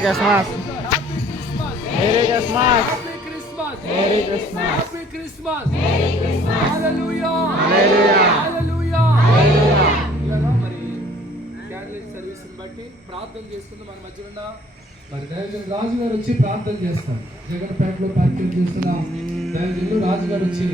Christmas. Merry Christmas. Merry Christmas. Happy Christmas. Hallelujah. Hallelujah. Hallelujah. ఇలా మరి candle service బట్టి ప్రార్థన చేస్తుంది మన మధ్య ఉన్న మరి దైవజన్ రాజు గారు వచ్చి ప్రార్థన చేస్తారు. జగన్పేటలో పార్కింగ్ చేస్తున్న దైవజనులు రాజు గారు వచ్చి